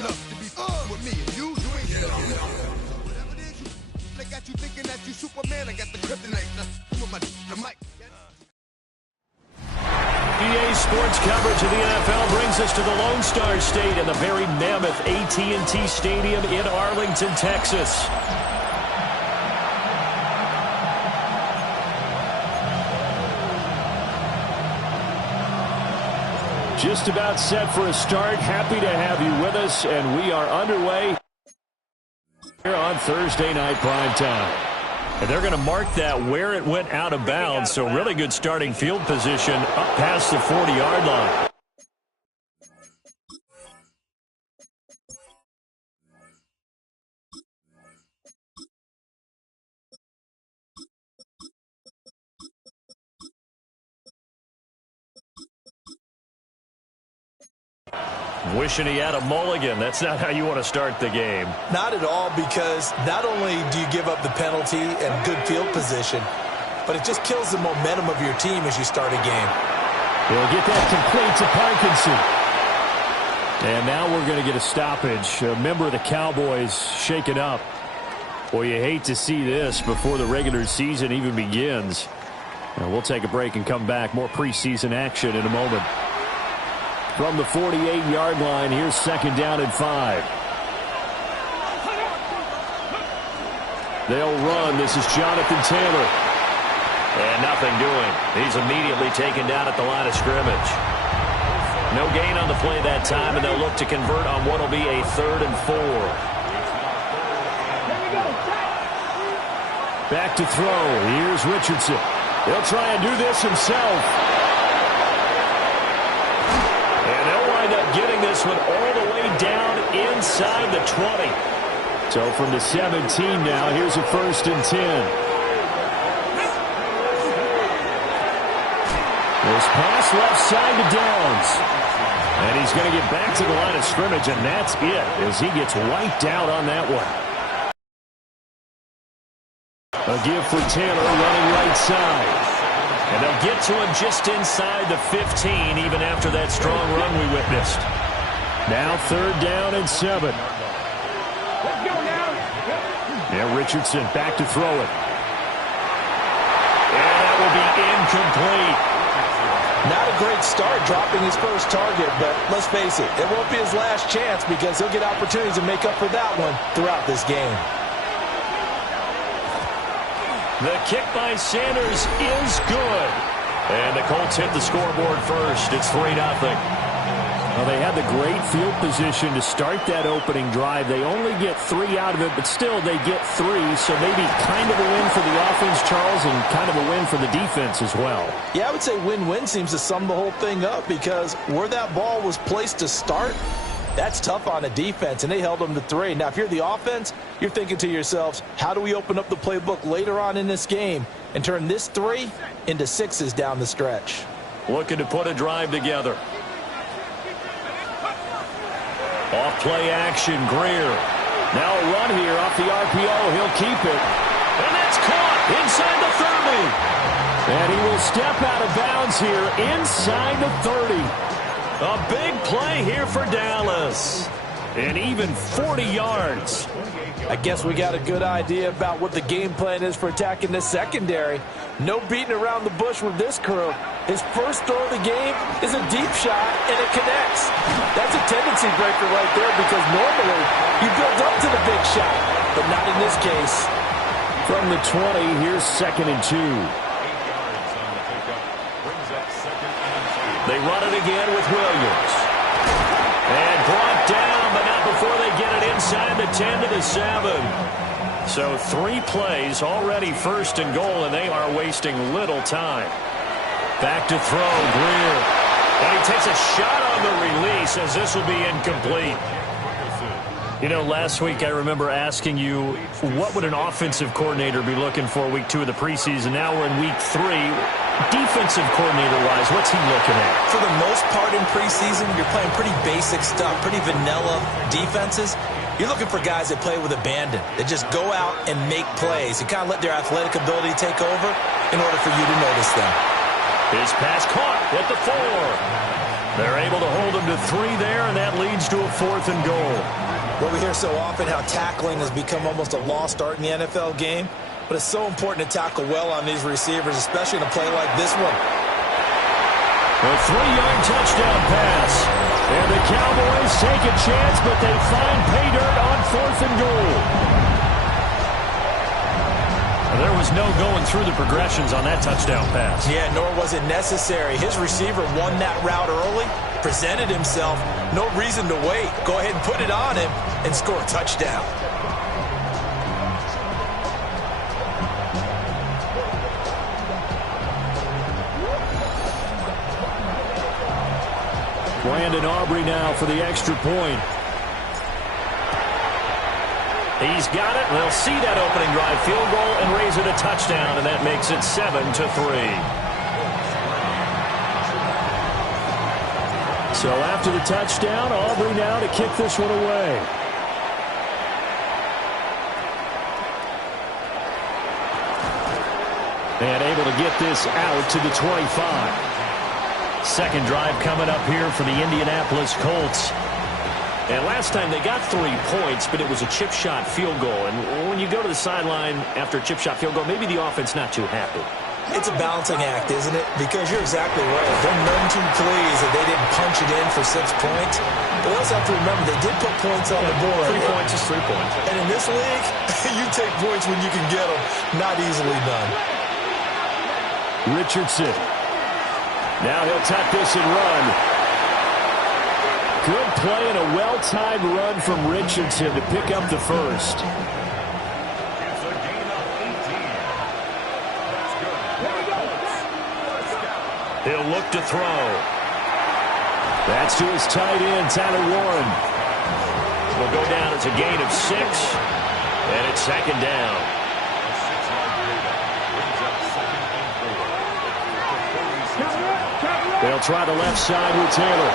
enough to be with me. And you ain't whatever it is, they got you thinking that you Superman. I got the kryptonite. Come on, the mic. EA Sports coverage of the NFL brings us to the Lone Star State and the very mammoth AT&T Stadium in Arlington, Texas. Just about set for a start. Happy to have you with us, and we are underway here on Thursday Night Primetime. And they're going to mark that where it went out of bounds, so really good starting field position up past the 40-yard line. Wishing he had a mulligan. That's not how you want to start the game. Not at all, because not only do you give up the penalty and good field position, but it just kills the momentum of your team as you start a game. He'll get that complete to Parkinson. And now we're going to get a stoppage. A member of the Cowboys shaken up. Boy, you hate to see this before the regular season even begins. Now, we'll take a break and come back. More preseason action in a moment. From the 48-yard line, here's second down and 5. They'll run. This is Jonathan Taylor. And nothing doing. He's immediately taken down at the line of scrimmage. No gain on the play that time, and they'll look to convert on what will be a 3rd and 4. Back to throw. Here's Richardson. He'll try and do this himself. And they'll wind up getting this one all the way down inside the 20. So from the 17 now, here's a 1st and 10. This pass left side to Downs. And he's going to get back to the line of scrimmage, and that's it as he gets wiped out on that one. A give for Taylor running right side. And they'll get to him just inside the 15, even after that strong run we witnessed. Now 3rd down and 7. Yeah, Richardson back to throw it. And that will be incomplete. Not a great start dropping his first target, but let's face it, it won't be his last chance because he'll get opportunities to make up for that one throughout this game. The kick by Sanders is good. And the Colts hit the scoreboard first. It's 3-0. Well, they had the great field position to start that opening drive. They only get 3 out of it, but still they get 3. So maybe kind of a win for the offense, Charles, and kind of a win for the defense as well. Yeah, I would say win-win seems to sum the whole thing up because where that ball was placed to start, that's tough on a defense, and they held them to 3. Now, if you're the offense, you're thinking to yourselves, how do we open up the playbook later on in this game and turn this 3 into 6s down the stretch? Looking to put a drive together. Off-play action, Greer. Now a run here off the RPO. He'll keep it. And that's caught inside the 30. And he will step out of bounds here inside the 30. A big play here for Dallas. And even 40 yards. I guess we got a good idea about what the game plan is for attacking this secondary. No beating around the bush with this crew. His first throw of the game is a deep shot, and it connects. That's a tendency breaker right there because normally you build up to the big shot, but not in this case. From the 20, here's 2nd and 2. They run it again with Williams. And brought down, but not before they get it inside the 10 to the 7. So 3 plays, already 1st and goal, and they are wasting little time. Back to throw, Greer. And he takes a shot on the release as this will be incomplete. You know, last week I remember asking you, what would an offensive coordinator be looking for week 2 of the preseason? Now we're in week 3. Defensive coordinator-wise, what's he looking at? For the most part in preseason, you're playing pretty basic stuff, pretty vanilla defenses. You're looking for guys that play with abandon, that just go out and make plays. You kind of let their athletic ability take over in order for you to notice them. His pass caught at the 4. They're able to hold him to 3 there, and that leads to a 4th and goal. Well, we hear so often how tackling has become almost a lost art in the NFL game, but it's so important to tackle well on these receivers, especially in a play like this one. A 3-yard touchdown pass. And the Cowboys take a chance, but they find pay dirt on 4th and goal. There was no going through the progressions on that touchdown pass. Yeah, nor was it necessary. His receiver won that route early, presented himself, no reason to wait. Go ahead and put it on him and score a touchdown. Brandon Aubrey now for the extra point. He's got it. They'll see that opening drive field goal and raise it a touchdown, and that makes it 7-3. So after the touchdown, Aubrey now to kick this one away. And able to get this out to the 25. Second drive coming up here for the Indianapolis Colts. And last time they got 3 points, but it was a chip shot field goal. And when you go to the sideline after a chip shot field goal, maybe the offense not too happy. It's a balancing act, isn't it? Because you're exactly right. They're none too pleased that they didn't punch it in for 6 points. But they also have to remember they did put points on the board. 3 points is 3 points. And in this league, you take points when you can get them. Not easily done. Richardson. Now he'll tuck this and run. Good play and a well-timed run from Richardson to pick up the first. He'll look to throw. That's to his tight end, Tyler Warren. Will go down as a gain of 6, and it's second down. They'll try the left side with Taylor.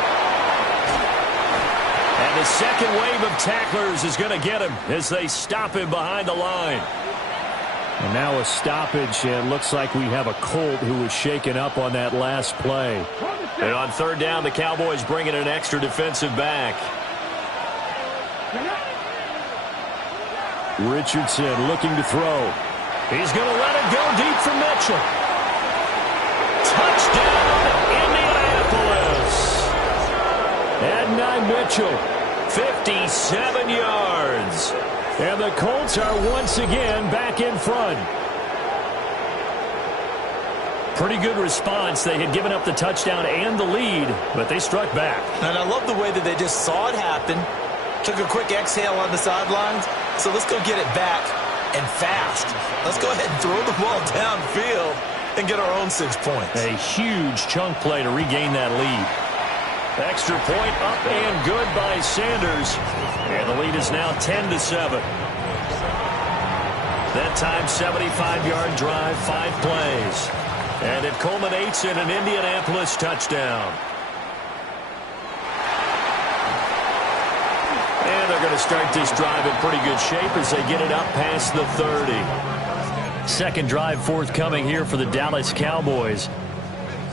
And the second wave of tacklers is going to get him as they stop him behind the line. And now a stoppage, and looks like we have a Colt who was shaken up on that last play. And on third down, the Cowboys bring in an extra defensive back. Richardson looking to throw. He's going to let it go deep for Mitchell. Touchdown, Indianapolis. Adonai Mitchell, 57 yards. And the Colts are once again back in front. Pretty good response. They had given up the touchdown and the lead, but they struck back. And I love the way that they just saw it happen, took a quick exhale on the sidelines. So let's go get it back and fast. Let's go ahead and throw the ball downfield and get our own 6 points. A huge chunk play to regain that lead. Extra point up and good by Sanders. And the lead is now 10-7. That time, 75-yard drive, 5 plays. And it culminates in an Indianapolis touchdown. And they're going to start this drive in pretty good shape as they get it up past the 30. Second drive forthcoming here for the Dallas Cowboys.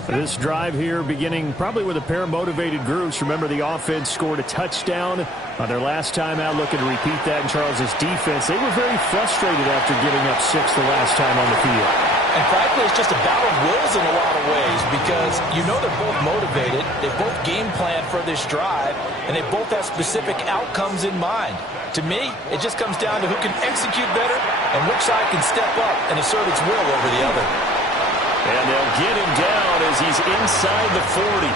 This drive here beginning probably with a pair of motivated groups. Remember, the offense scored a touchdown on their last time out, looking to repeat that in Charles's defense. They were very frustrated after giving up 6 the last time on the field. And frankly, it's just a battle of wills in a lot of ways because you know they're both motivated, they both game plan for this drive, and they both have specific outcomes in mind. To me, it just comes down to who can execute better and which side can step up and assert its will over the other. And they'll get him down as he's inside the 40.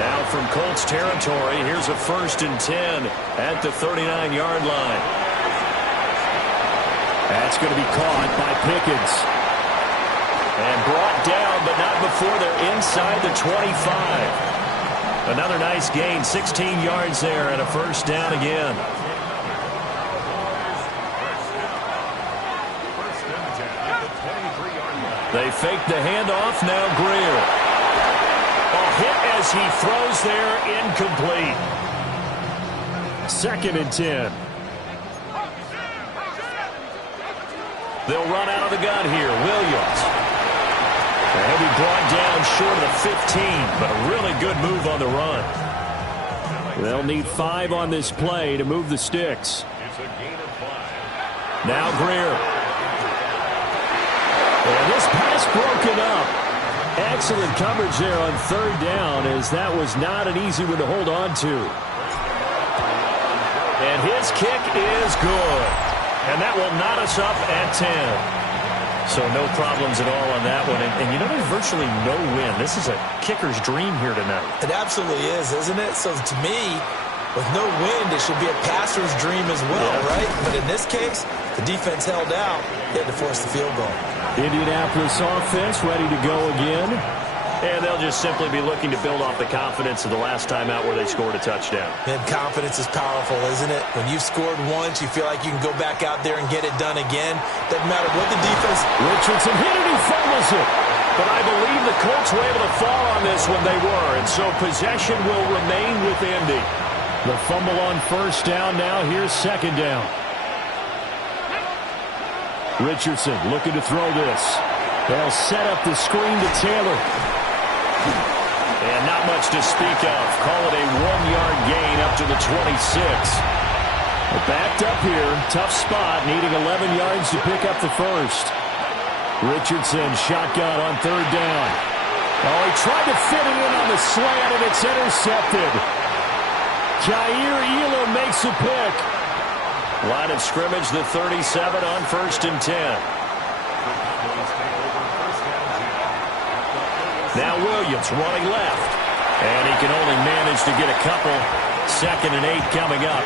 Now from Colts territory, here's a 1st and 10 at the 39-yard line. That's going to be caught by Pickens. And brought down, but not before they're inside the 25. Another nice gain, 16 yards there, and a 1st down again. They fake the handoff, now Greer. A hit as he throws there, incomplete. 2nd and 10. They'll run out of the gun here. Williams. And he'll be brought down short of the 15, but a really good move on the run. They'll need 5 on this play to move the sticks. Now Greer. And this pass broken up. Excellent coverage there on 3rd down, as that was not an easy one to hold on to. And his kick is good. And that will knot us up at 10. So no problems at all on that one. And you know, there's virtually no win. This is a kicker's dream here tonight. It absolutely is, isn't it? So to me, with no wind, it should be a passer's dream as well, right? But in this case, the defense held out. They had to force the field goal. Indianapolis offense ready to go again. And they'll just simply be looking to build off the confidence of the last time out where they scored a touchdown. And confidence is powerful, isn't it? When you've scored once, you feel like you can go back out there and get it done again. Doesn't matter what the defense... Richardson hit it, he fumbles it. But I believe the Colts were able to fall on this when they were. And so possession will remain with Indy. The fumble on 1st down now. Here's 2nd down. Richardson looking to throw this. They'll set up the screen to Taylor. And not much to speak of. Call it a 1-yard gain up to the 26. Backed up here. Tough spot. Needing 11 yards to pick up the first. Richardson shotgun on 3rd down. Oh, he tried to fit it in on the slant, and it's intercepted. Jair Elam makes a pick. Line of scrimmage, the 37 on 1st and 10. Now Williams running left. And he can only manage to get a couple. 2nd and 8 coming up.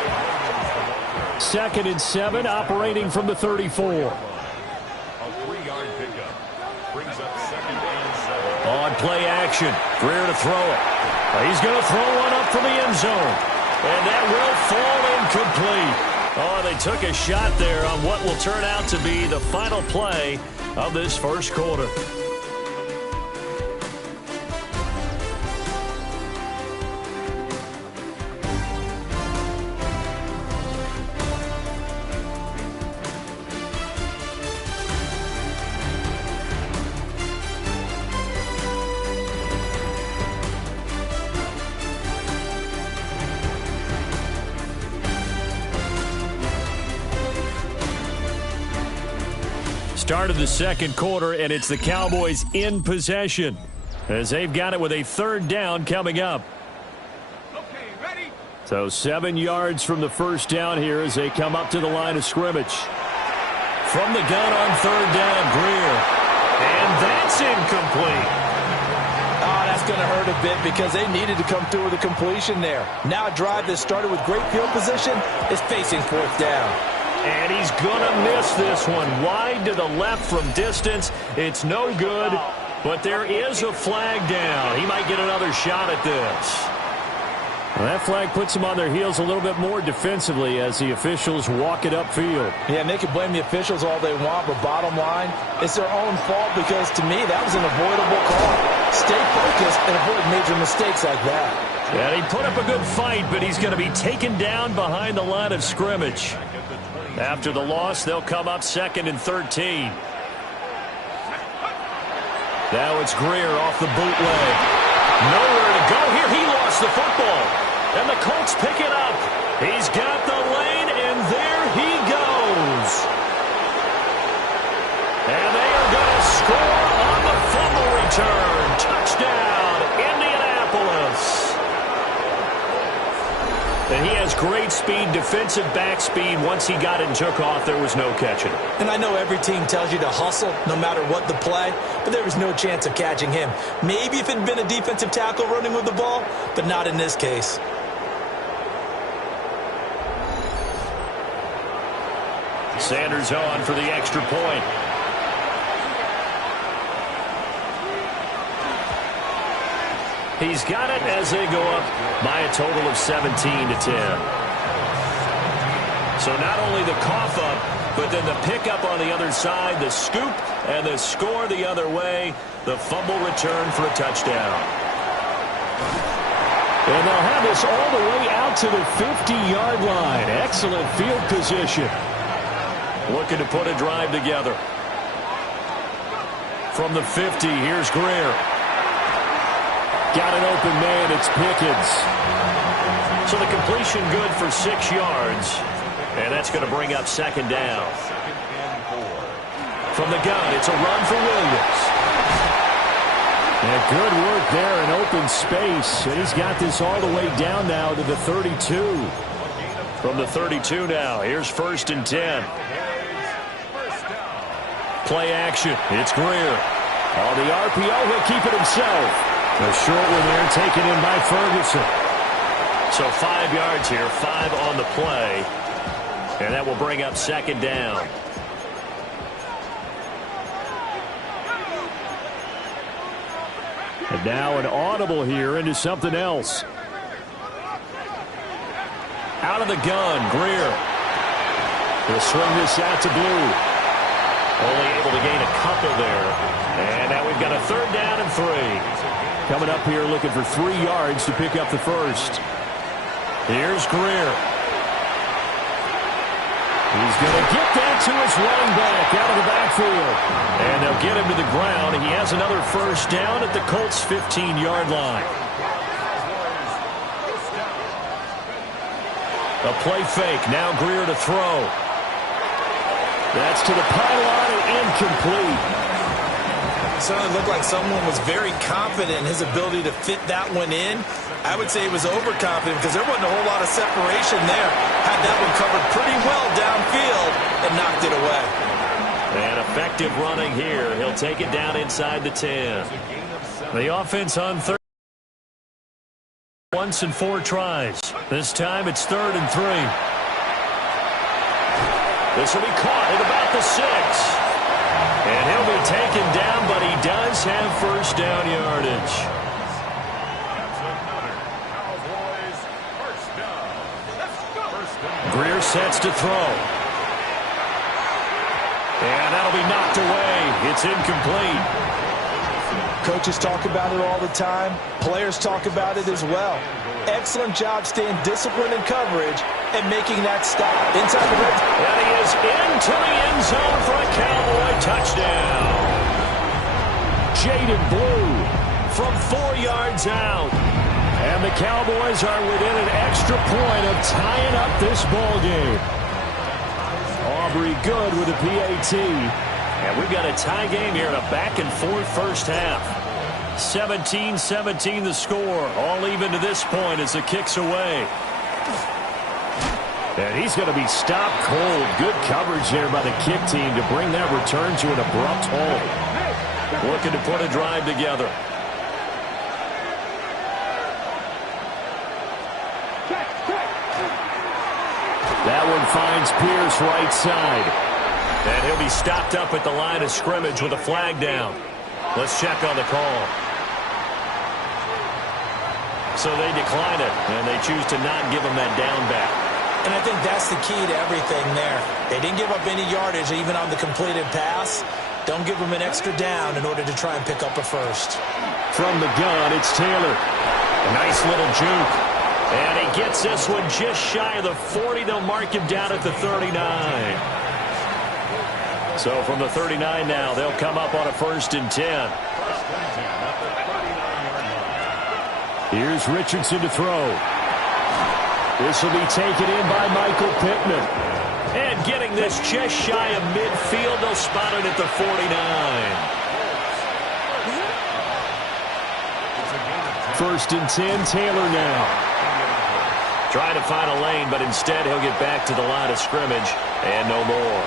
2nd and 7 operating from the 34. A 3-yard pickup brings up 2nd and 7. On play action. Greer to throw it. He's going to throw one up from the end zone. And that will fall incomplete. Oh, they took a shot there on what will turn out to be the final play of this first quarter. Start of the second quarter, and it's the Cowboys in possession as they've got it with a 3rd down coming up. Okay, ready? So 7 yards from the 1st down here as they come up to the line of scrimmage. From the gun on 3rd down, Greer. And that's incomplete. Oh, that's going to hurt a bit because they needed to come through with a completion there. Now a drive that started with great field position is facing 4th down. And he's going to miss this one. Wide to the left from distance. It's no good, but there is a flag down. He might get another shot at this. Well, that flag puts them on their heels a little bit more defensively as the officials walk it upfield. Yeah, and they can blame the officials all they want, but bottom line, it's their own fault because, to me, that was an avoidable call. Stay focused and avoid major mistakes like that. And he put up a good fight, but he's going to be taken down behind the line of scrimmage. After the loss, they'll come up 2nd and 13. Now it's Greer off the bootleg. Nowhere to go here. He lost the football. And the Colts pick it up. He's got the lane, and there he goes. And they are going to score on the fumble return. Touchdown, Indianapolis. And he has great speed, defensive back speed. Once he got it and took off, there was no catching it. And I know every team tells you to hustle no matter what the play, but there was no chance of catching him. Maybe if it had been a defensive tackle running with the ball, but not in this case. Sanders on for the extra point. He's got it as they go up by a total of 17-10. So not only the cough up, but then the pickup on the other side, the scoop, and the score the other way, the fumble return for a touchdown. And they'll have this all the way out to the 50-yard line. Excellent field position. Looking to put a drive together. From the 50, here's Greer. Got an open man, it's Pickens. So the completion good for 6 yards. And that's going to bring up second down. From the gun, it's a run for Williams. And good work there in open space. And he's got this all the way down now to the 32. From the 32 now, here's 1st and 10. Play action, it's Greer. On the RPO, he'll keep it himself. A short one there taken in by Ferguson. So 5 yards here, 5 on the play. And that will bring up second down. And now an audible here into something else. Out of the gun, Greer. He'll swing this out to Blue. Only able to gain a couple there. And now we've got a 3rd down and 3. Coming up here looking for 3 yards to pick up the first. Here's Greer. He's going to get that to his running back out of the backfield. And they'll get him to the ground. He has another 1st down at the Colts' 15-yard line. A play fake. Now Greer to throw. That's to the pylon and incomplete. It certainly looked like someone was very confident in his ability to fit that one in. I would say he was overconfident because there wasn't a whole lot of separation there. Had that one covered pretty well downfield and knocked it away. And effective running here. He'll take it down inside the 10. The offense on third. Once and 4 tries. This time it's 3rd and 3. This will be caught at about the 6. And he'll be taken down, but he does have 1st down yardage. Greer sets to throw. And that'll be knocked away. It's incomplete. Coaches talk about it all the time. Players talk about it as well. Excellent job staying disciplined in coverage and making that stop. Inside the red. And he is into the end zone for a Cowboy touchdown. Jaden Blue from 4 yards out. And the Cowboys are within an extra point of tying up this ball game. Aubrey good with a PAT. And we've got a tie game here in a back-and-forth first half. 17-17 the score. All even to this point as the kick's away. And he's going to be stopped cold. Good coverage there by the kick team to bring that return to an abrupt halt. Looking to put a drive together. That one finds Pierce right side. And he'll be stopped up at the line of scrimmage with a flag down. Let's check on the call. So they decline it, and they choose to not give him that down back. And I think that's the key to everything there. They didn't give up any yardage even on the completed pass. Don't give them an extra down in order to try and pick up a first. From the gun, it's Taylor. A nice little juke. And he gets this one just shy of the 40. They'll mark him down at the 39. So from the 39 now, they'll come up on a 1st and 10. Here's Richardson to throw. This will be taken in by Michael Pittman. And getting this just shy of midfield, they'll spot it at the 49. 1st and 10, Taylor now. Trying to find a lane, but instead he'll get back to the line of scrimmage and no more.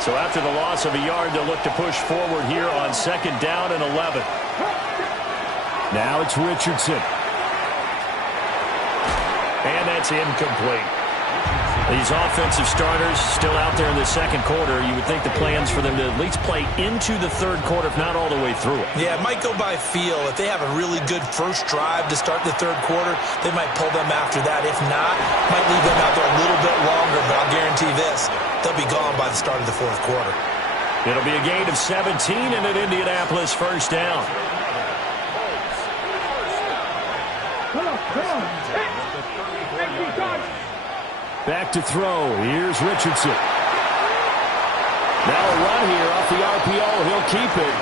So after the loss of a yard, they'll look to push forward here on 2nd down and 11. Now it's Richardson. And that's incomplete. These offensive starters still out there in the 2nd quarter. You would think the plan's for them to at least play into the 3rd quarter, if not all the way through it. Yeah, it might go by feel. If they have a really good first drive to start the 3rd quarter, they might pull them after that. If not, might leave them out there a little bit longer, but I'll guarantee this, they'll be gone by the start of the 4th quarter. It'll be a gain of 17 and an Indianapolis 1st down. Back to throw. Here's Richardson. Now a run here off the RPO. He'll keep it.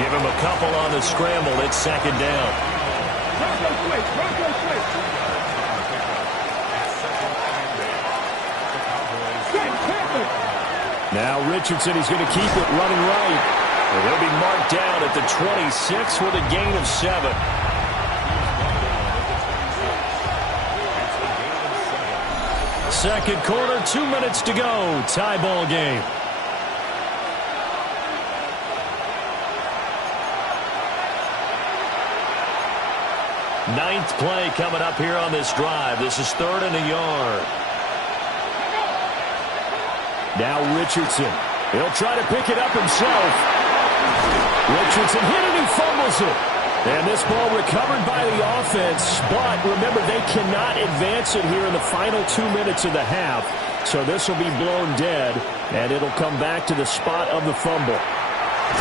Give him a couple on the scramble. It's second down. Now Richardson, he's going to keep it running right. And he'll be marked down at the 26 with a gain of 7. Second quarter, 2 minutes to go. Tie ball game. Ninth play coming up here on this drive. This is 3rd and a yard. Now Richardson. He'll try to pick it up himself. Richardson hit it, he fumbles it. And this ball recovered by the offense. But remember, they cannot advance it here in the final 2 minutes of the half. So this will be blown dead. And it'll come back to the spot of the fumble.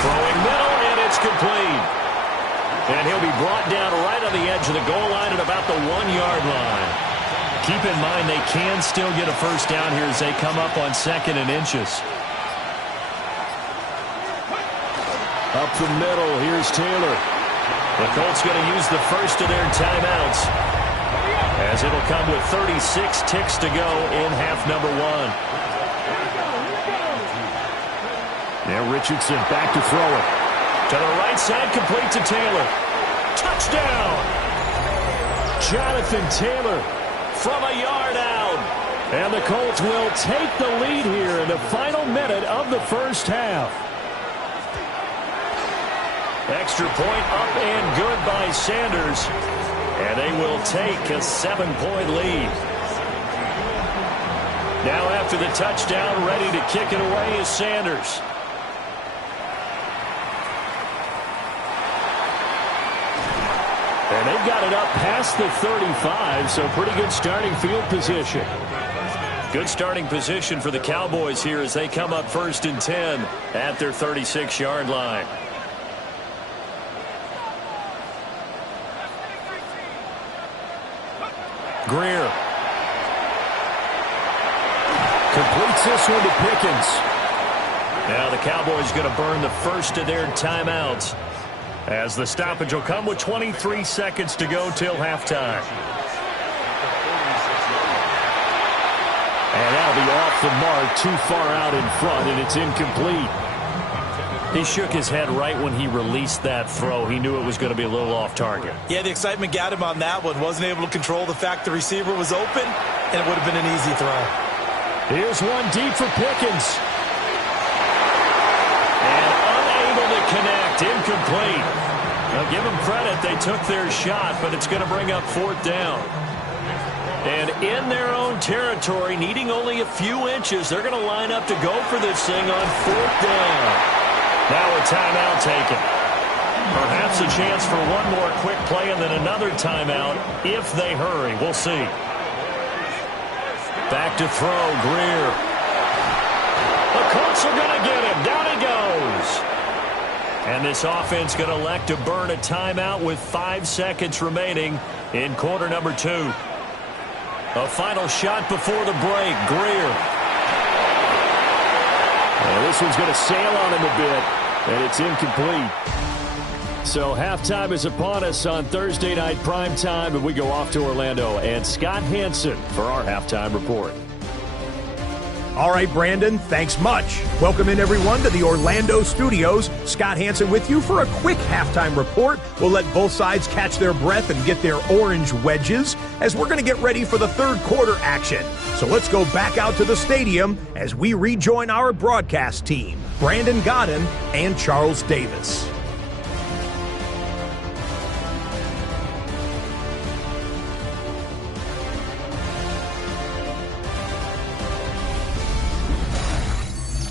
Throwing middle, and it's complete. And he'll be brought down right on the edge of the goal line at about the 1-yard line. Keep in mind they can still get a first down here as they come up on 2nd and inches. Up the middle, here's Taylor. The Colts going to use the first of their timeouts as it'll come with 36 ticks to go in half number 1. Now Richardson back to throw it. To the right side, complete to Taylor. Touchdown! Jonathan Taylor from a yard out. And the Colts will take the lead here in the final minute of the first half. Extra point up and good by Sanders. And they will take a 7-point lead. Now after the touchdown, ready to kick it away is Sanders. And they've got it up past the 35, so pretty good starting field position. Good starting position for the Cowboys here as they come up 1st and 10 at their 36-yard line. Greer completes this one to Pickens. Now the Cowboys going to burn the first of their timeouts as the stoppage will come with 23 seconds to go till halftime. And that'll be off the mark, too far out in front, and it's incomplete. He shook his head right when he released that throw. He knew it was going to be a little off target. Yeah, the excitement got him on that one. Wasn't able to control the fact the receiver was open, and it would have been an easy throw. Here's one deep for Pickens. And unable to connect. Incomplete. Now give them credit. They took their shot, but it's going to bring up 4th down. And in their own territory, needing only a few inches, they're going to line up to go for this thing on 4th down. Now a timeout taken. Perhaps a chance for one more quick play and then another timeout if they hurry. We'll see. Back to throw, Greer. The Colts are going to get him. Down he goes. And this offense going to elect to burn a timeout with 5 seconds remaining in quarter number 2. A final shot before the break, Greer. And this one's going to sail on him a bit, and it's incomplete. So halftime is upon us on Thursday night primetime, and we go off to Orlando. And Scott Hansen for our halftime report. All right, Brandon, thanks much. Welcome in, everyone, to the Orlando studios. Scott Hansen with you for a quick halftime report. We'll let both sides catch their breath and get their orange wedges as we're going to get ready for the third quarter action. So let's go back out to the stadium as we rejoin our broadcast team, Brandon Godden and Charles Davis.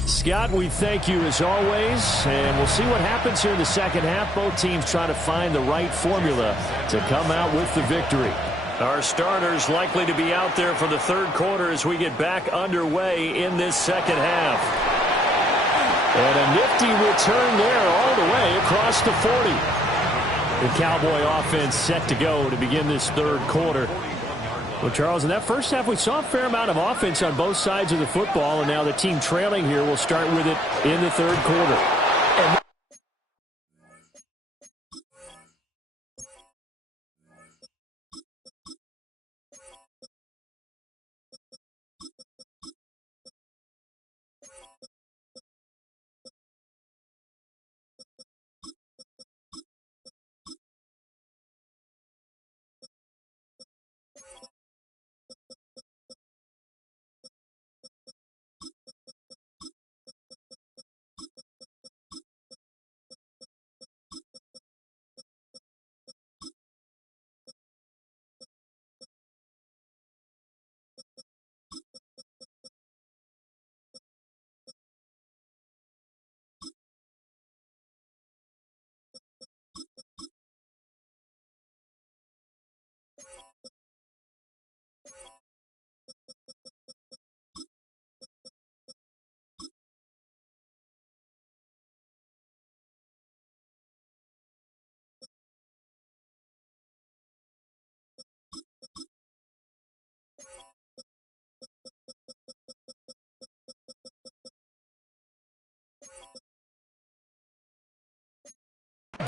Scott, we thank you as always, and we'll see what happens here in the second half. Both teams trying to find the right formula to come out with the victory. Our starters likely to be out there for the third quarter as we get back underway in this second half. And a nifty return there all the way across the 40. The Cowboy offense set to go to begin this third quarter. Well, Charles, in that first half, we saw a fair amount of offense on both sides of the football, and now the team trailing here will start with it in the third quarter.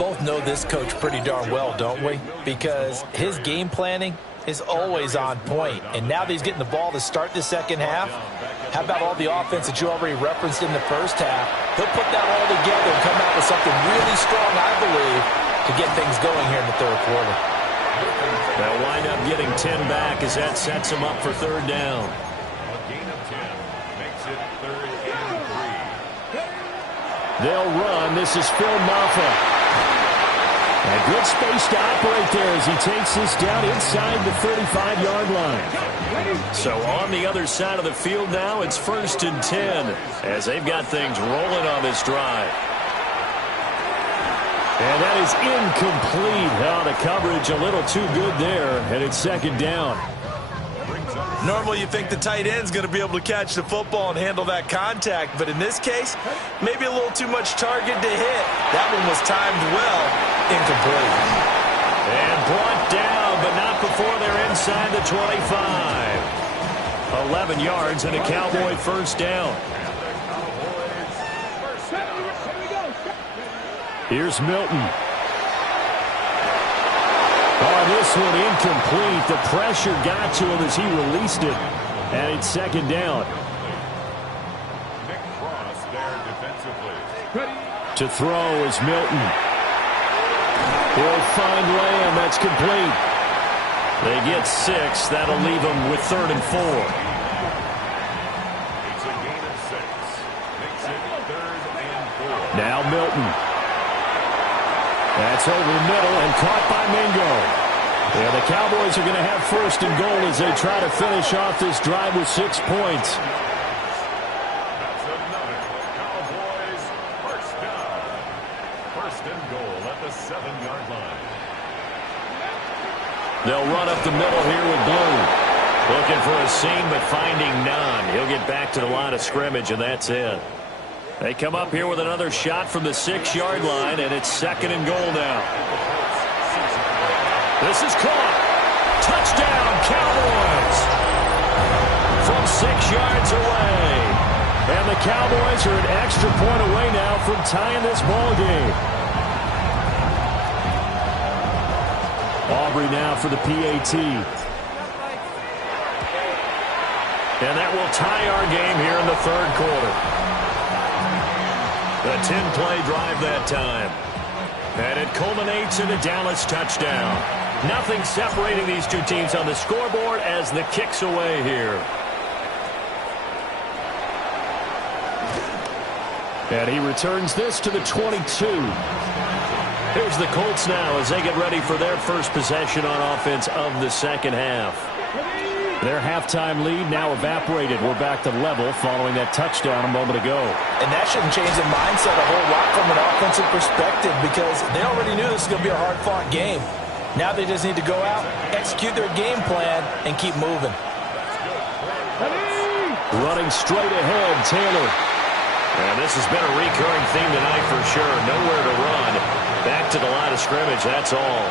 both know this coach pretty darn well, don't we? Because his game planning is always on point. And now that he's getting the ball to start the second half, how about all the offense that you already referenced in the first half? He'll put that all together and come out with something really strong, I believe, to get things going here in the third quarter. They'll wind up getting 10 back as that sets them up for third down. A gain of 10 makes it 3rd and 3. They'll run. This is Phil Maffa. A good space to operate there as he takes this down inside the 35-yard line. So on the other side of the field now, it's 1st and 10 as they've got things rolling on this drive. And that is incomplete. Oh, the coverage a little too good there, and it's 2nd down. Normally you think the tight end's going to be able to catch the football and handle that contact, but in this case, maybe a little too much target to hit. That one was timed well, incomplete. And brought down, but not before they're inside the 25. 11 yards and a Cowboy 1st down. Here's Milton. Oh, this one incomplete. The pressure got to him as he released it. And it's 2nd down. Nick Cross there defensively. To throw is Milton. He'll find Lamb. That's complete. They get 6. That'll leave them with 3rd and 4. It's a gain of 6. Makes it 3rd and 4. Now Milton. That's over the middle and caught by Mingo. Yeah, the Cowboys are going to have 1st and goal as they try to finish off this drive with 6 points. That's another Cowboys 1st down. 1st and goal at the 7-yard line. They'll run up the middle here with Blue. Looking for a seam, but finding none. He'll get back to the line of scrimmage, and that's it. They come up here with another shot from the 6-yard line, and it's 2nd and goal now. This is caught. Touchdown, Cowboys! From 6 yards away. And the Cowboys are an extra point away now from tying this ball game. Aubrey now for the PAT. And that will tie our game here in the 3rd quarter. A 10-play drive that time. And it culminates in a Dallas touchdown. Nothing separating these two teams on the scoreboard as the kick's away here. And he returns this to the 22. Here's the Colts now as they get ready for their first possession on offense of the second half. Their halftime lead now evaporated. We're back to level following that touchdown a moment ago. And that shouldn't change the mindset a whole lot from an offensive perspective because they already knew this was going to be a hard-fought game. Now they just need to go out, execute their game plan, and keep moving. Running straight ahead, Taylor. And this has been a recurring theme tonight for sure. Nowhere to run. Back to the line of scrimmage, that's all.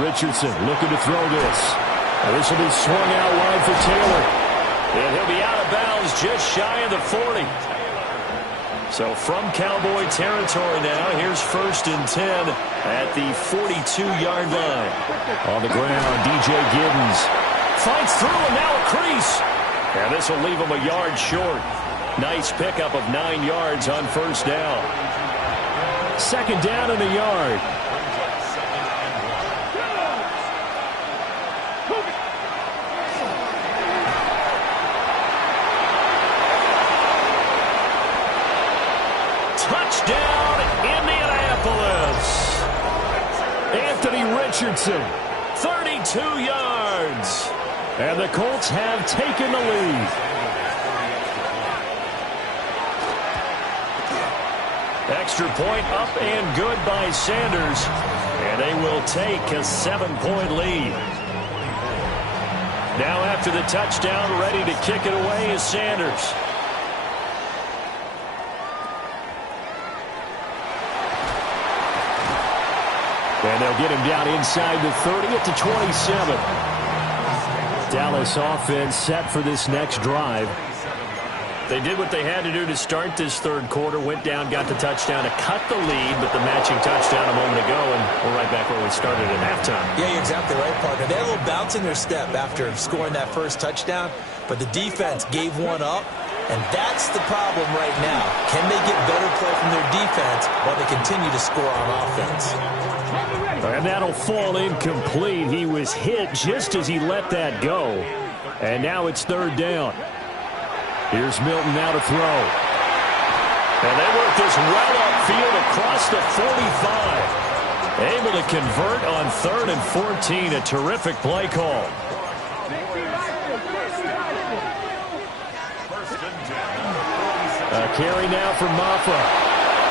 Richardson looking to throw this. And this will be swung out wide for Taylor. And he'll be out of bounds just shy of the 40. So from Cowboy territory now, here's 1st and 10 at the 42-yard line. On the ground, DJ Giddens fights through and now a crease. And this will leave him a yard short. Nice pickup of 9 yards on 1st down. 2nd down and a yard. Touchdown, Indianapolis. Anthony Richardson, 32 yards. And the Colts have taken the lead. Extra point up and good by Sanders. And they will take a 7-point lead. Now after the touchdown, ready to kick it away is Sanders. And they'll get him down inside the 30 at the 27. Dallas offense set for this next drive. They did what they had to do to start this third quarter, went down, got the touchdown to cut the lead, but the matching touchdown a moment ago, and we're right back where we started at halftime. Yeah, you're exactly right, partner. They had a little bounce in their step after scoring that first touchdown, but the defense gave one up, and that's the problem right now. Can they get better play from their defense while they continue to score on offense? And that'll fall incomplete. He was hit just as he let that go, and now it's third down. Here's Milton now to throw. And they work this well upfield across the 45. Able to convert on 3rd and 14. A terrific play call. A carry now for Maffa.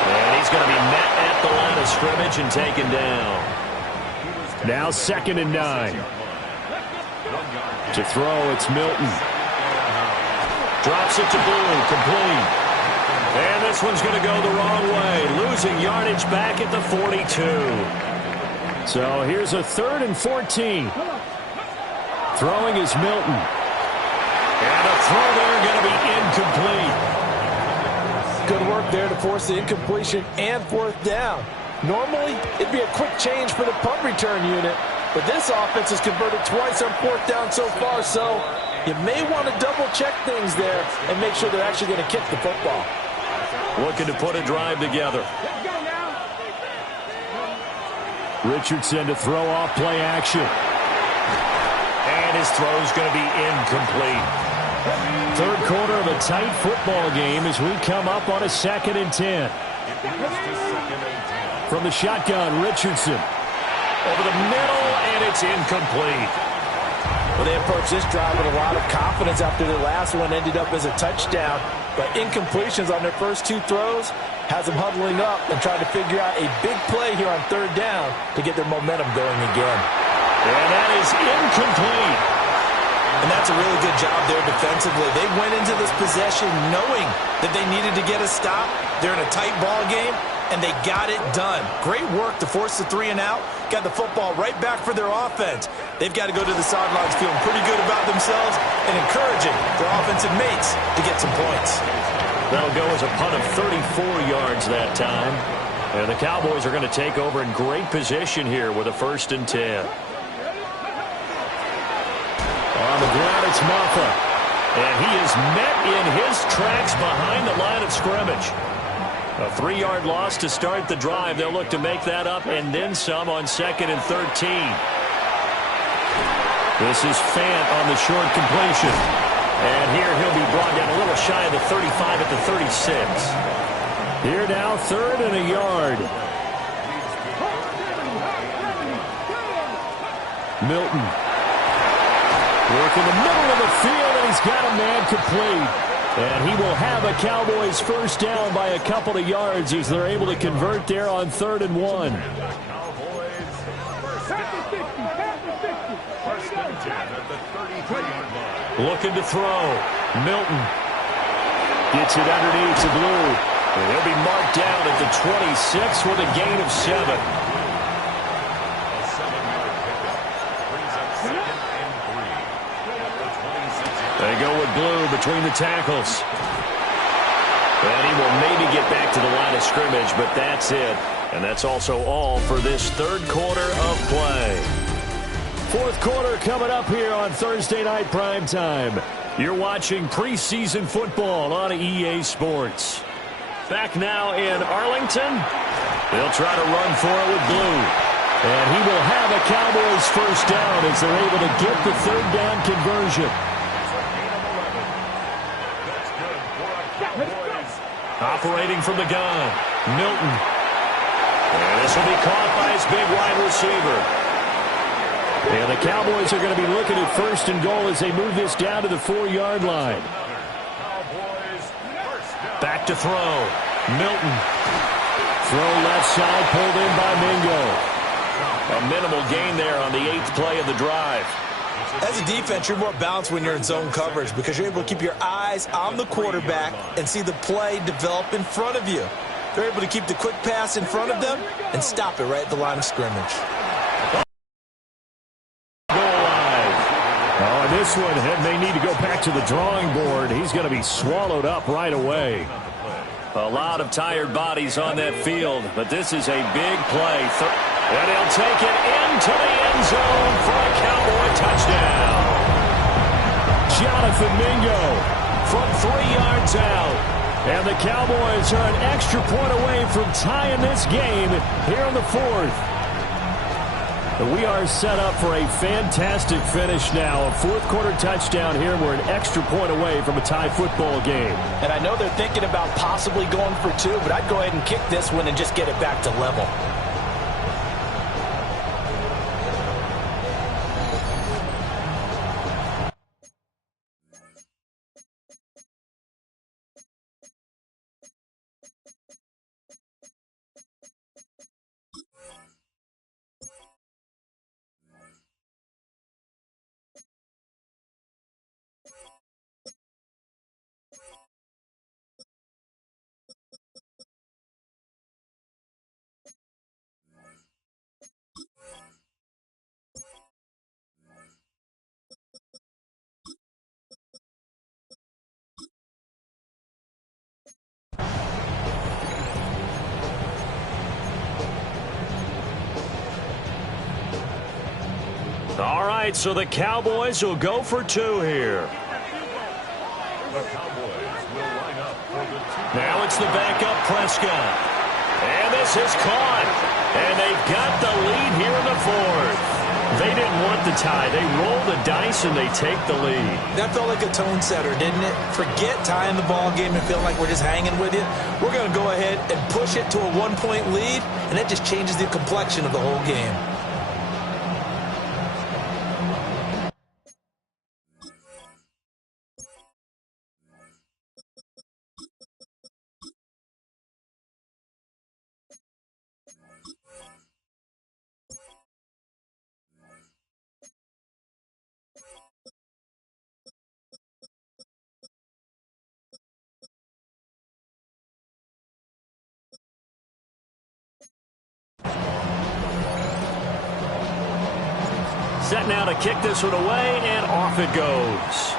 And he's going to be met at the line of scrimmage and taken down. Now 2nd and 9. To throw, it's Milton. Drops it to Blue, complete. And this one's going to go the wrong way, losing yardage back at the 42. So here's a 3rd and 14. Throwing is Milton. And a throw there going to be incomplete. Good work there to force the incompletion and 4th down. Normally, it'd be a quick change for the punt return unit, but this offense has converted twice on 4th down so far, so you may want to double-check things there and make sure they're actually going to kick the football. Looking to put a drive together. Richardson to throw off play action. And his throw's going to be incomplete. Third quarter of a tight football game as we come up on a 2nd and 10. From the shotgun, Richardson. Over the middle, and it's incomplete. Well, they approached this drive with a lot of confidence after their last one ended up as a touchdown. But incompletions on their first 2 throws has them huddling up and trying to figure out a big play here on 3rd down to get their momentum going again. And that is incomplete. And that's a really good job there defensively. They went into this possession knowing that they needed to get a stop. They're in a tight ball game, and they got it done. Great work to force the 3 and out. Got the football right back for their offense. They've got to go to the sidelines feeling pretty good about themselves and encouraging their offensive mates to get some points. That'll go as a punt of 34 yards that time. And the Cowboys are going to take over in great position here with a 1st and 10. On the ground, it's Maffa. And he is met in his tracks behind the line of scrimmage. A 3-yard loss to start the drive. They'll look to make that up and then some on 2nd and 13. This is Fant on the short completion. And here he'll be brought down a little shy of the 35 at the 36. Here now, 3rd and a yard. Milton. Work in the middle of the field, and he's got a man complete. And he will have a Cowboys 1st down by a couple of yards as they're able to convert there on 3rd and 1. Looking to throw. Milton gets it underneath to Blue. And he'll be marked down at the 26 with a gain of 7. They go with Blue between the tackles. And he will maybe get back to the line of scrimmage, but that's it. And that's also all for this 3rd quarter of play. 4th quarter coming up here on Thursday Night Primetime. You're watching preseason football on EA Sports. Back now in Arlington. They'll try to run for it with Blue. And he will have a Cowboys 1st down as they're able to get the 3rd down conversion. Operating from the gun, Milton. And this will be caught by his big wide receiver. And the Cowboys are going to be looking at 1st and goal as they move this down to the 4-yard line. Back to throw. Milton. Throw left side, pulled in by Mingo. A minimal gain there on the 8th play of the drive. As a defense, you're more balanced when you're in zone coverage because you're able to keep your eyes on the quarterback and see the play develop in front of you. They're able to keep the quick pass in front of them and stop it right at the line of scrimmage. Goal line. All and this one may need to go back to the drawing board. He's going to be swallowed up right away. A lot of tired bodies on that field, but this is a big play. And he'll take it into the end zone for a Cowboy touchdown. Jonathan Mingo from 3 yards out. And the Cowboys are an extra point away from tying this game here in the 4th. We are set up for a fantastic finish now. A 4th-quarter touchdown here. We're an extra point away from a tie football game. And I know they're thinking about possibly going for 2, but I'd go ahead and kick this one and just get it back to level. All right, so the Cowboys will go for 2 here. The Cowboys will line up for the 2. Now it's the backup Prescott. And this is caught. And they've got the lead here in the 4th. They didn't want the tie. They roll the dice and they take the lead. That felt like a tone setter, didn't it? Forget tying the ball game and feeling like we're just hanging with you. We're going to go ahead and push it to a 1-point lead, and that just changes the complexion of the whole game. Set now to kick this one away, and off it goes.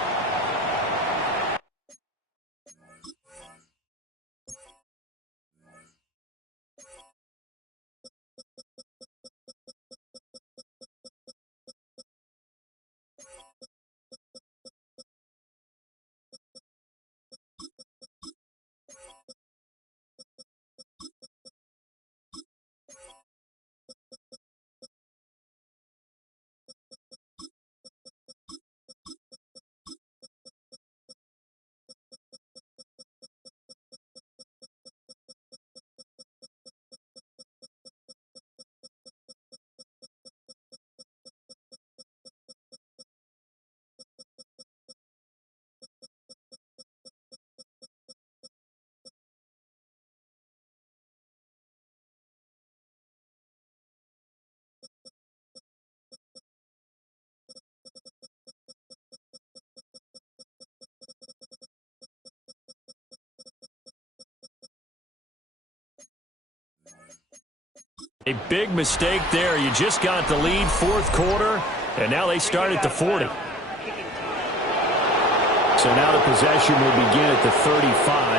A big mistake there. You just got the lead 4th quarter, and now they start at the 40. So now the possession will begin at the 35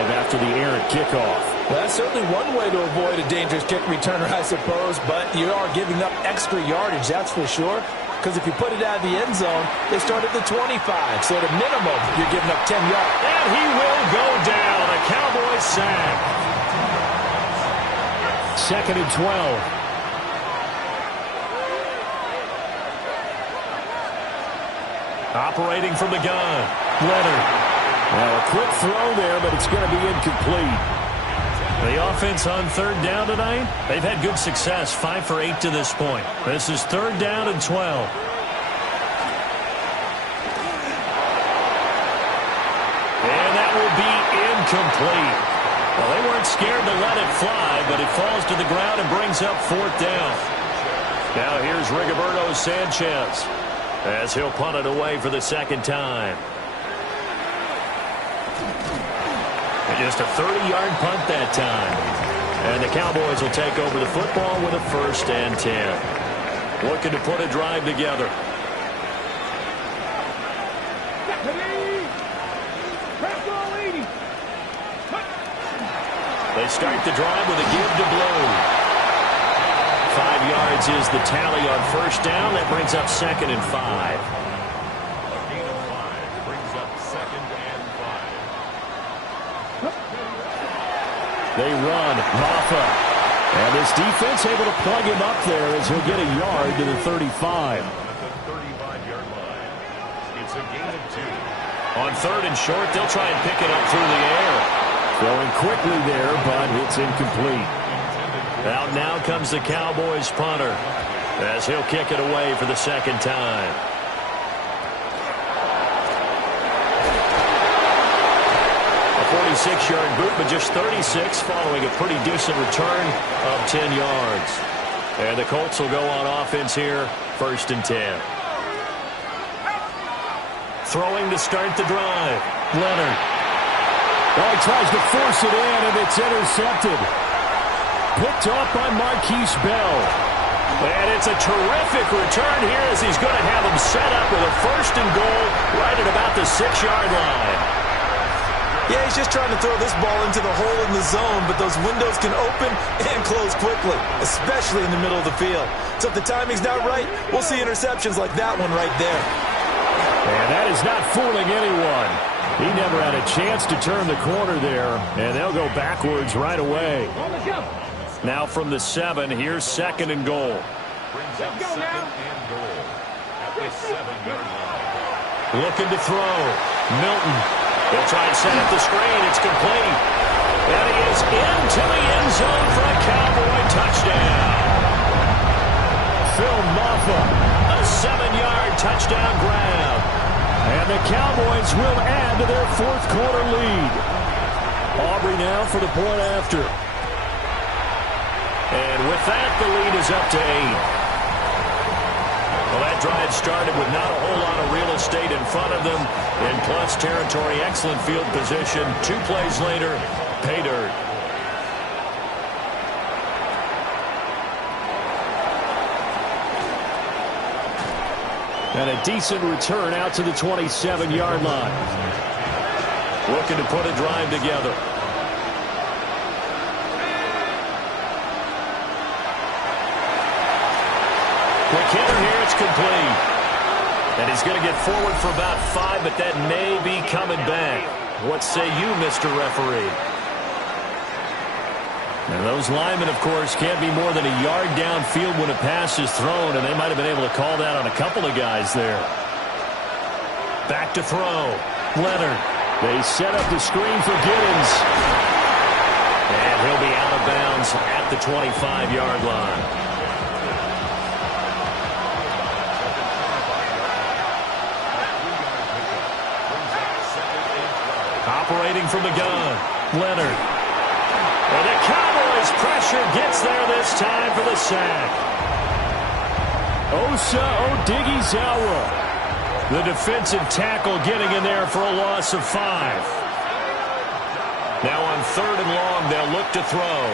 after the errant kickoff. Well, that's certainly one way to avoid a dangerous kick returner, I suppose, but you are giving up extra yardage, that's for sure. Because if you put it out of the end zone, they start at the 25. So at a minimum, you're giving up 10 yards. And he will go down. A Cowboys sack. 2nd and 12. Operating from the gun, Leonard. Well, a quick throw there, but it's going to be incomplete. The offense on 3rd down tonight, they've had good success, 5 for 8 to this point. This is 3rd down and 12. And that will be incomplete. Well, they weren't scared to let it fly, but it falls to the ground and brings up 4th down. Now here's Rigoberto Sanchez as he'll punt it away for the 2nd time. And just a 30-yard punt that time. And the Cowboys will take over the football with a 1st and 10. Looking to put a drive together. They start the drive with a give to Blue. 5 yards is the tally on first down. That brings up 2nd and 5. A gain of 5 brings up 2nd and 5. They run. Maffa. And this defense able to plug him up there as he'll get a yard to the 35. At the 35-yard line. It's a gain of 2. On 3rd and short, they'll try and pick it up through the air. Throwing quickly there, but it's incomplete. Out now comes the Cowboys punter as he'll kick it away for the 2nd time. A 46-yard boot, but just 36 following a pretty decent return of 10 yards. And the Colts will go on offense here, 1st and 10. Throwing to start the drive. Leonard. Oh, he tries to force it in, and it's intercepted. Picked up by Marquise Bell. And it's a terrific return here as he's going to have him set up with a 1st and goal right at about the 6-yard line. Yeah, he's just trying to throw this ball into the hole in the zone, but those windows can open and close quickly, especially in the middle of the field. So if the timing's not right, we'll see interceptions like that one right there. And that is not fooling anyone. He never had a chance to turn the corner there, and they'll go backwards right away. Now from the 7, here's 2nd and goal. Brings up 2nd and goal at the 7-yard line. Looking to throw. Milton. They'll try and set up the screen. It's complete. And he is into the end zone for a Cowboy touchdown. Phil Maffa, a 7-yard touchdown grab. And the Cowboys will add to their 4th quarter lead. Aubrey now for the point after. And with that, the lead is up to 8. Well, that drive started with not a whole lot of real estate in front of them. In plus territory, excellent field position. 2 plays later, pay dirt. And a decent return out to the 27-yard line. Looking to put a drive together. Quick hitter here, it's complete. And he's going to get forward for about 5, but that may be coming back. What say you, Mr. Referee? And those linemen, of course, can't be more than a yard downfield when a pass is thrown, and they might have been able to call that on a couple of guys there. Back to throw. Leonard. They set up the screen for Giddens. And he'll be out of bounds at the 25-yard line. Operating from the gun. Leonard. And the Cowboys pressure gets there this time for the sack. Osa Odighizuwa, the defensive tackle, getting in there for a loss of 5. Now on 3rd and long, they'll look to throw.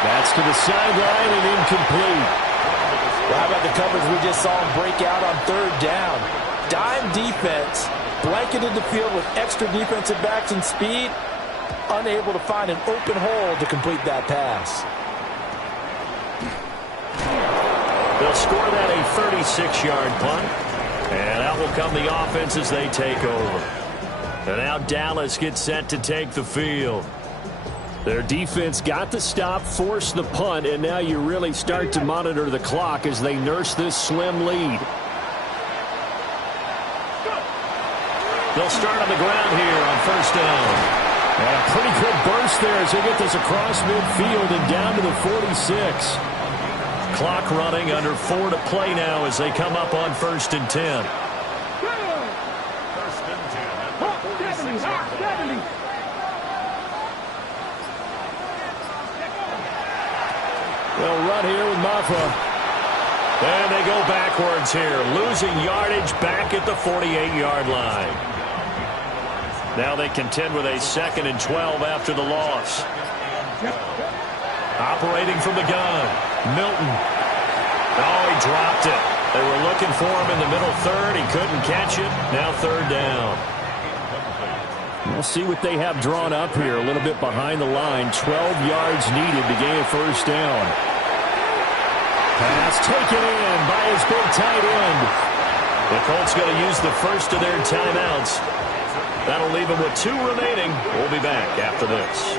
That's to the sideline and incomplete. Well, how about the coverage we just saw him break out on 3rd down? Dime defense, blanketed the field with extra defensive backs and speed, unable to find an open hole to complete that pass. They'll score that a 36-yard punt, and out will come the offense as they take over. And now Dallas gets set to take the field. Their defense got the stop, forced the punt, and now you really start to monitor the clock as they nurse this slim lead. They'll start on the ground here on 1st down. And a pretty good burst there as they get this across midfield and down to the 46. Clock running, under 4 to play now as they come up on 1st and 10. 1st and 10 at the 46-yard line. They'll run here with Maffa. And they go backwards here, losing yardage back at the 48-yard line. Now they contend with a 2nd and 12 after the loss. Operating from the gun, Milton. Oh, he dropped it. They were looking for him in the middle 3rd. He couldn't catch it. Now 3rd down. We'll see what they have drawn up here. A little bit behind the line. 12 yards needed to gain a first down. Pass taken in by his big tight end. The Colts going to use the first of their timeouts. That'll leave them with 2 remaining. We'll be back after this.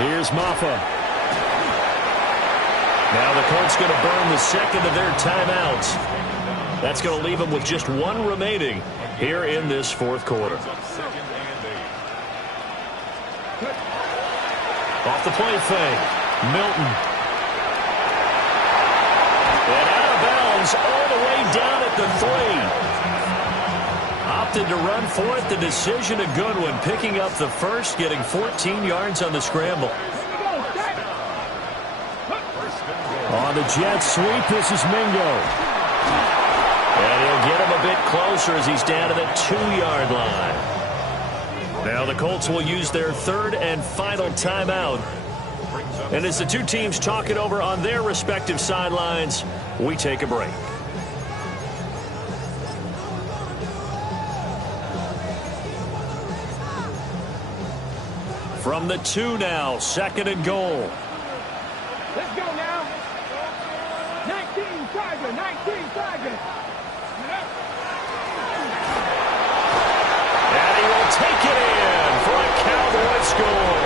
Here's Maffa. Now the Colts going to burn the second of their timeouts. That's going to leave them with just 1 remaining here in this fourth quarter. Off the play fake. Milton. And out of bounds all the way down at the 3. Opted to run for it. The decision a good one. Picking up the first, getting 14 yards on the scramble. On the jet sweep, this is Mingo. And he'll get him a bit closer as he's down to the 2-yard line. Now the Colts will use their 3rd and final timeout. And as the 2 teams talk it over on their respective sidelines, we take a break. From the 2 now, 2nd and goal. Let's go now. 19 Tiger, 19 Tiger. And he will take it in for a Cowboy score.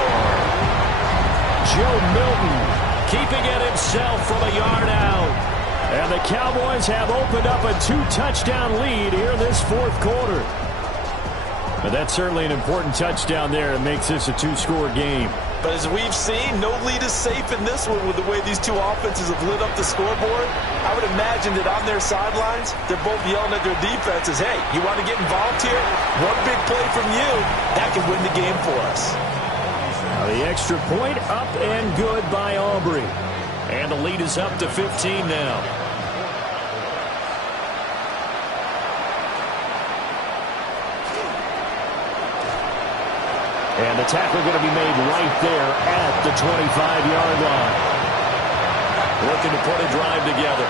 Joe Milton keeping it himself from a yard out. And the Cowboys have opened up a 2-touchdown lead here in this fourth quarter. But that's certainly an important touchdown there. It makes this a 2-score game. But as we've seen, no lead is safe in this one with the way these 2 offenses have lit up the scoreboard. I would imagine that on their sidelines, they're both yelling at their defenses, hey, you want to get involved here? One big play from you, that can win the game for us. Now the extra point up and good by Aubrey. And the lead is up to 15 now. And the tackle going to be made right there at the 25-yard line. Looking to put a drive together.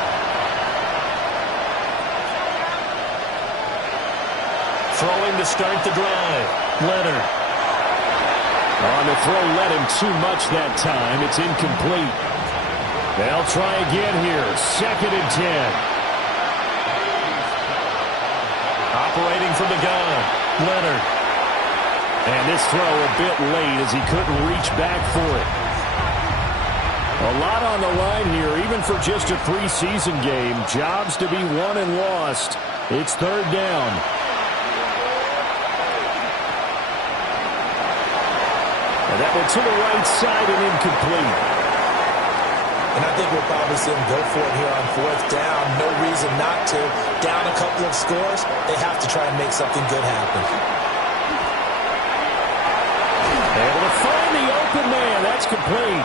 Throwing to start the drive. Leonard. On the throw, led him too much that time. It's incomplete. They'll try again here. 2nd and 10. Operating from the gun. Leonard. And this throw a bit late as he couldn't reach back for it. A lot on the line here, even for just a preseason game. Jobs to be won and lost. It's 3rd down. And that one to the right side and incomplete. And I think we'll probably see them go for it here on 4th down. No reason not to. Down a couple of scores, they have to try and make something good happen. Able to find the open man. That's complete.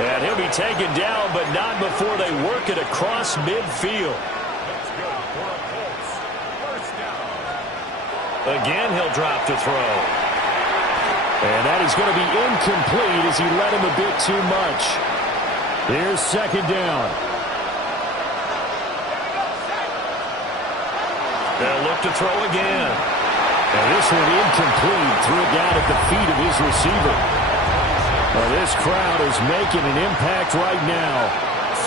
And he'll be taken down, but not before they work it across midfield. Again, he'll drop to throw. And that is going to be incomplete as he led him a bit too much. Here's 2nd down. They'll look to throw again. And this one incomplete. Threw it down at the feet of his receiver. Well, this crowd is making an impact right now.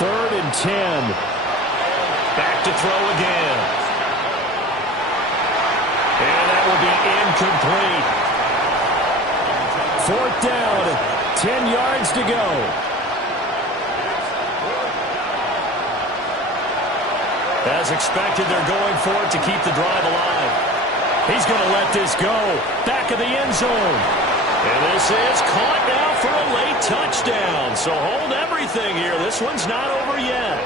3rd and 10. Back to throw again. And that will be incomplete. 4th down. 10 yards to go. As expected, they're going for it to keep the drive alive. He's going to let this go. Back of the end zone. And this is caught now for a late touchdown. So hold everything here. This one's not over yet.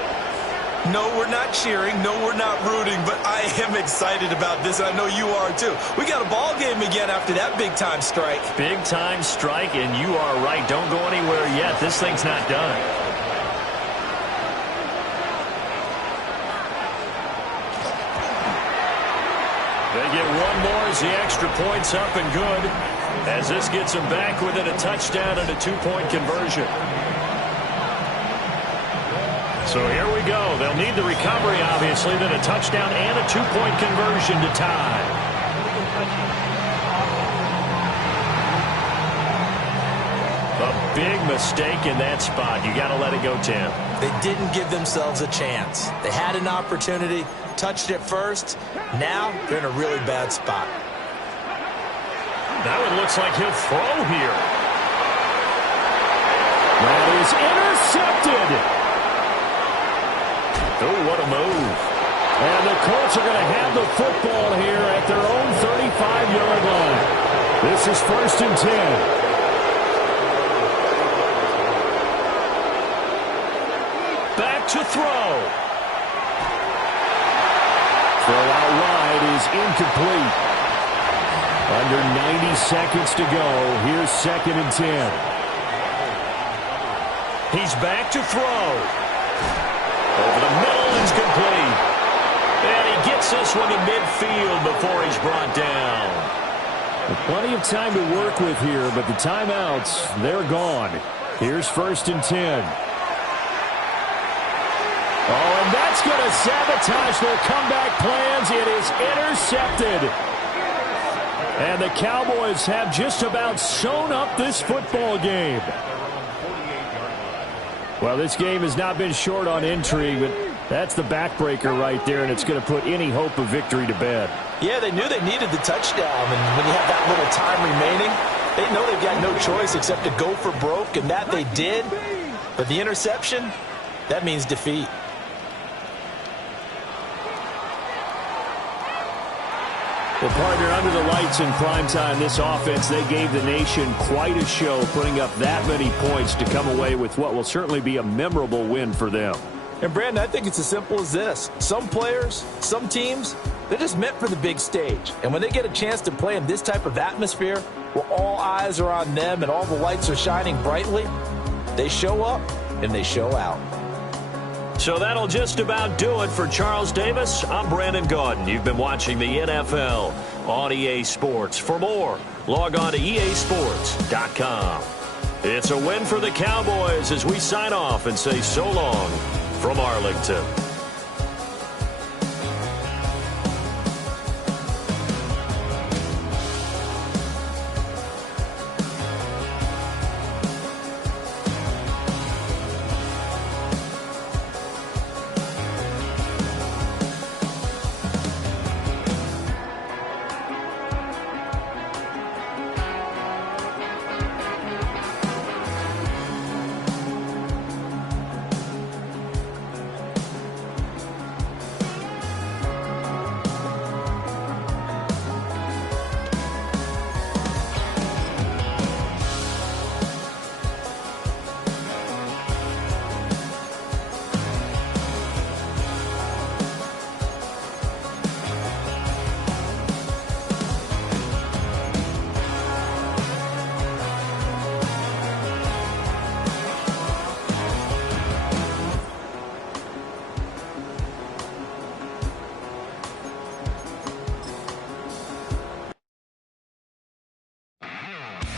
No, we're not cheering. No, we're not rooting. But I am excited about this. I know you are too. We got a ball game again after that big-time strike. Big-time strike, and you are right. Don't go anywhere yet. This thing's not done. They get one more as the extra point's up and good. As this gets them back within a touchdown and a 2-point conversion. So here we go. They'll need the recovery, obviously, then a touchdown and a two-point conversion to tie. A big mistake in that spot. You got to let it go, Tim. They didn't give themselves a chance. They had an opportunity, touched it first. Now they're in a really bad spot. Now it looks like he'll throw here. That is intercepted. Oh, what a move. And the Colts are going to have the football here at their own 35-yard line. This is 1st and 10. Back to throw. Throw out wide is incomplete. Under 90 seconds to go. Here's 2nd and 10. He's back to throw. Over the middle is complete. And he gets this one to midfield before he's brought down. Plenty of time to work with here, but the timeouts, they're gone. Here's 1st and 10. Oh, and that's going to sabotage their comeback plans. It is intercepted. And the Cowboys have just about sewn up this football game. Well, this game has not been short on intrigue, but that's the backbreaker right there, and it's going to put any hope of victory to bed. Yeah, they knew they needed the touchdown, and when you have that little time remaining, they know they've got no choice except to go for broke, and that they did. But the interception, that means defeat. Well, partner, under the lights in primetime, this offense, they gave the nation quite a show, putting up that many points to come away with what will certainly be a memorable win for them. And, Brandon, I think it's as simple as this. Some players, some teams, they're just meant for the big stage. And when they get a chance to play in this type of atmosphere, where all eyes are on them and all the lights are shining brightly, they show up and they show out. So that'll just about do it for Charles Davis. I'm Brandon Gaudin. You've been watching the NFL on EA Sports. For more, log on to easports.com. It's a win for the Cowboys as we sign off and say so long from Arlington.